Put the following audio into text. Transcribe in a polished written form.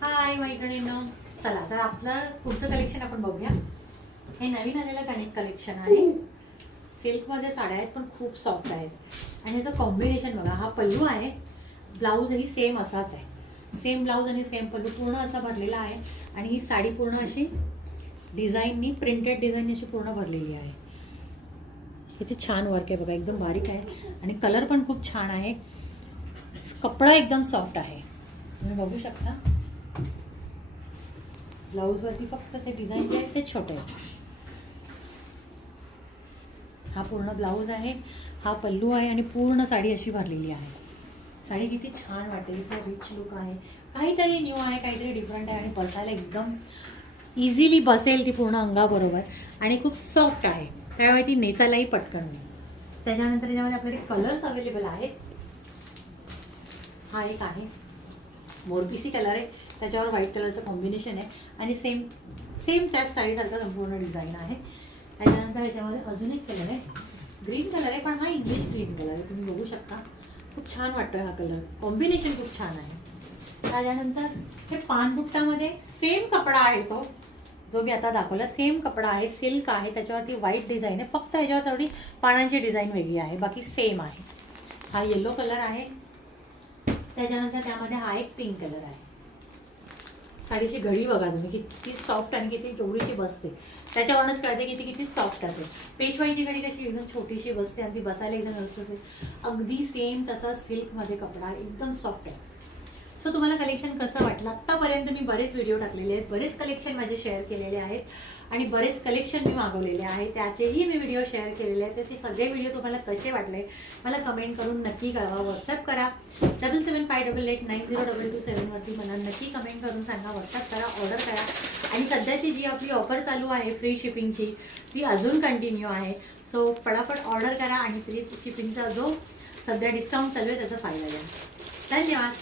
हाय मैत्रिणींनो, चला तर आपलं पुढचं कलेक्शन आपण बघूया. हे नवीन आलेलं कलेक्शन आहे. सिल्कमध्ये साड्या आहेत पण खूप सॉफ्ट आहेत. आणि ह्याचं कॉम्बिनेशन बघा, हा पल्लू आहे, ब्लाऊजही सेम असाच आहे. सेम ब्लाऊज आणि सेम पल्लू पूर्ण असा भरलेला आहे. आणि ही साडी पूर्ण अशी डिझाईननी, प्रिंटेड डिझाईन अशी पूर्ण भरलेली आहे. किती छान वर्क आहे बघा, एकदम बारीक आहे आणि कलर पण खूप छान आहे. कपडा एकदम सॉफ्ट आहे, तुम्ही बघू शकता. ब्लाऊजवरती फक्त ते डिझाईन जे आहे ते छोटे आहे. हा पूर्ण ब्लाऊज आहे, हा पल्लू आहे आणि पूर्ण साडी अशी भरलेली आहे. साडी किती छान वाटते, हिचा रिच लुक आहे, काहीतरी न्यू आहे, काहीतरी डिफरंट आहे आणि बसायला एकदम इझिली बसेल ती पूर्ण अंगाबरोबर. आणि खूप सॉफ्ट आहे, त्यामुळे ती नेसायलाही पटकन नाही. त्याच्यानंतर याच्यामध्ये आपल्याकडे कलर्स अवेलेबल आहेत. हा एक आहे मोरपिसी कलर आहे, त्याच्यावर व्हाईट कलरचं कॉम्बिनेशन आहे आणि सेम सेम त्याच साडीसारखा संपूर्ण डिझाईन आहे. त्याच्यानंतर ह्याच्यामध्ये अजून एक कलर आहे, ग्रीन कलर आहे, पण हा इंग्लिश ग्रीन कलर आहे, तुम्ही बघू शकता. खूप छान वाटतोय हा कलर, कॉम्बिनेशन खूप छान आहे. त्याच्यानंतर हे पानबुट्टामध्ये सेम कपडा आहे, तो जो मी आता दाखवला सेम कपडा आहे, सिल्क आहे, त्याच्यावरती व्हाईट डिझाईन आहे, फक्त ह्याच्यावर थोडी पानांची डिझाईन वेगळी आहे, बाकी सेम आहे. हा येलो कलर आहे. त्याच्यानंतर त्यामध्ये हा एक पिंक कलर आहे. साडीची घडी बघा तुम्ही, किती सॉफ्ट आणि किती केवढीशी बसते, त्याच्यावरूनच कळते की ती किती सॉफ्ट असते. पेशवाईची घडी कशी एकदम छोटीशी बसते आणि ती बसायला एकदम व्यवस्थित, अगदी सेम तसा सिल्कमध्ये कपडा एकदम सॉफ्ट आहे. सो तुम्हाला कलेक्शन कसं वाटलं? आत्तापर्यंत मी बरेच व्हिडिओ टाकलेले आहेत, बरेच कलेक्शन माझे शेअर केलेले आहेत आणि बरेच कलेक्शन मी मागवलेले आहे, त्याचेही मी व्हिडिओ शेअर केलेले आहेत. तर ते सगळे व्हिडिओ तुम्हाला कसे वाटले मला कमेंट करून नक्की कळवा. व्हॉट्सअप करा 7758890227 वरती मला नक्की कमेंट करून सांगा. व्हॉट्सअप करा, ऑर्डर करा. आणि सध्याची जी आपली ऑफर चालू आहे फ्री शिपिंगची, ती अजून कंटिन्यू आहे. सो फटाफट ऑर्डर करा आणि फ्री शिपिंगचा जो सध्या डिस्काउंट चालू आहे त्याचा फायदा घ्या. धन्यवाद.